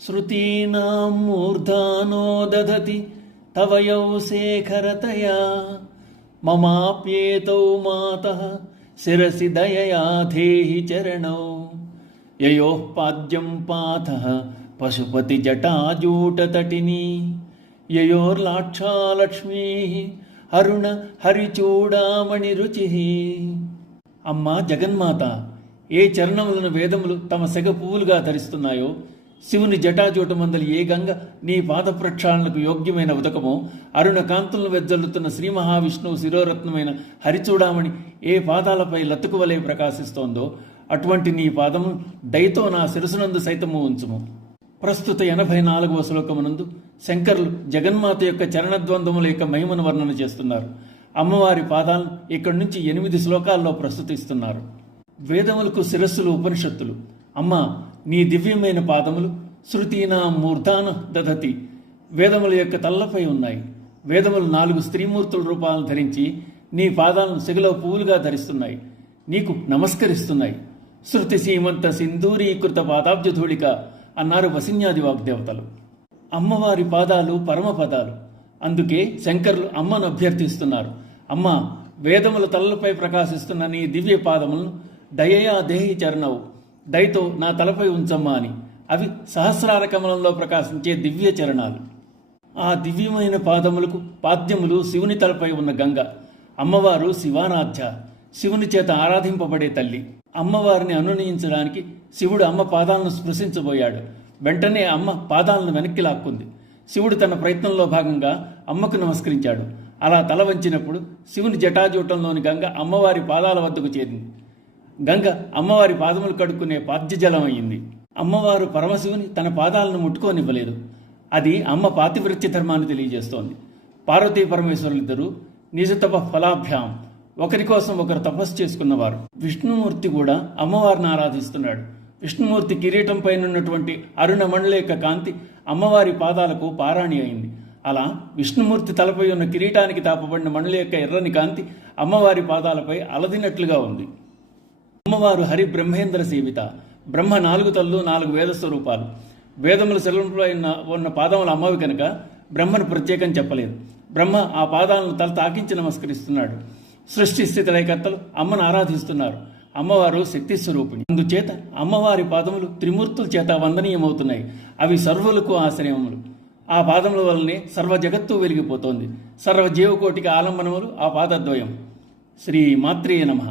श्रुतीनां मूर्धानो दधति तव यौ शेखरतया ममाप्येतौ मातः शिरसि दयया धेहि चरणौ ययोः पाद्यं पाथः पशुपतिजटाजूटतटिनी ययोर्लाक्षालक्ष्मीः अरुण हरिचूडामणिरुचिः। అమ్మా జగన్మాత, ఏ చరణములను వేదములు తమ సెగ పువ్వులుగా ధరిస్తున్నాయో, శివుని జటాజూటమందలి ఏ గంగ నీ పాద ప్రక్షాళనకు యోగ్యమైన ఉదకమో, అరుణ కాంతులను వెజ్జల్లుతున్న శ్రీ మహావిష్ణువు శిరోరత్నమైన హరిచూడామణి ఏ పాదాలపై లతుకువలే ప్రకాశిస్తోందో, అటువంటి నీ పాదము దయతో నా శిరసునందు సైతము ఉంచుము. ప్రస్తుత 84వ శ్లోకమునందు శంకరులు జగన్మాత యొక్క చరణద్వంద్వముల యొక్క మహిమను వర్ణన చేస్తున్నారు. అమ్మవారి పాదాలను ఇక్కడి నుంచి 8 శ్లోకాల్లో ప్రస్తుతిస్తున్నారు. వేదములకు శిరస్సులు ఉపనిషత్తులు. అమ్మా, నీ దివ్యమైన పాదములు శృతీనా మూర్ధాన దధతి, వేదముల యొక్క తల్లపై ఉన్నాయి. వేదములు 4 స్త్రీమూర్తుల రూపాలను ధరించి నీ పాదాలను సెగలో పువ్వులుగా ధరిస్తున్నాయి, నీకు నమస్కరిస్తున్నాయి. శృతి సీమంత సింధూరీకృత పాదాబ్జధూళిక అన్నారు వసిన్యాది వాగ్దేవతలు. అమ్మవారి పాదాలు పరమపదాలు. అందుకే శంకరులు అమ్మను అభ్యర్థిస్తున్నారు. అమ్మ, వేదముల తలలపై ప్రకాశిస్తున్న నీ దివ్య పాదములను దయయా దేహి చరణవు, దయతో నా తలపై ఉంచమ్మా అని. అవి సహస్రార కమలంలో ప్రకాశించే దివ్య చరణాలు. ఆ దివ్యమైన పాదములకు పాద్యములు శివుని తలపై ఉన్న గంగ. అమ్మవారు శివానాథ్య, శివుని చేత ఆరాధింపబడే తల్లి. అమ్మవారిని అనునయించడానికి శివుడు అమ్మ పాదాలను స్పృశించబోయాడు. వెంటనే అమ్మ పాదాలను వెనక్కి లాక్కుంది. శివుడు తన ప్రయత్నంలో భాగంగా అమ్మకు నమస్కరించాడు. అలా తల వంచినప్పుడు శివుని జటాజూటంలోని గంగ అమ్మవారి పాదాల వద్దకు చేరింది. గంగ అమ్మవారి పాదములు కడుక్కునే పాద్యజలం అయింది. అమ్మవారు పరమశివుని తన పాదాలను ముట్టుకోనివ్వలేదు. అది అమ్మ పాతివ్రత్య ధర్మాన్ని తెలియజేస్తోంది. పార్వతీ పరమేశ్వరులిద్దరూ నిజతప ఫలాభ్యాం, ఒకరి కోసం ఒకరు తపస్సు చేసుకున్నవారు. విష్ణుమూర్తి కూడా అమ్మవారిని ఆరాధిస్తున్నాడు. విష్ణుమూర్తి కిరీటం పైనున్నటువంటి అరుణమండల యొక్క కాంతి అమ్మవారి పాదాలకు పారాణి అయింది. అలా విష్ణుమూర్తి తలపై ఉన్న కిరీటానికి తాపబడిన మండల యొక్క ఎర్రని కాంతి అమ్మవారి పాదాలపై అలదినట్లుగా ఉంది. అమ్మవారు హరి బ్రహ్మేంద్ర సేవిత. బ్రహ్మ 4 తల్లు 4 వేద స్వరూపాలు. వేదముల శిలంపై ఉన్న పాదముల అమ్మవి కనుక బ్రహ్మను ప్రత్యేకం చెప్పలేదు. బ్రహ్మ ఆ పాదాలను తల తాకించి నమస్కరిస్తున్నాడు. సృష్టి స్థితి లయకర్తలు అమ్మను ఆరాధిస్తున్నారు. అమ్మవారు శక్తి స్వరూపిణి. అందుచేత అమ్మవారి పాదములు త్రిమూర్తుల చేత వందనీయమవుతున్నాయి. అవి సర్వులకు ఆశ్రయములు. ఆ పాదముల వల్లనే సర్వ జగత్తు వెలిగిపోతోంది. సర్వ జీవకోటికి ఆలంబనములు ఆ పాదద్వయం. శ్రీ మాత్రే నమః.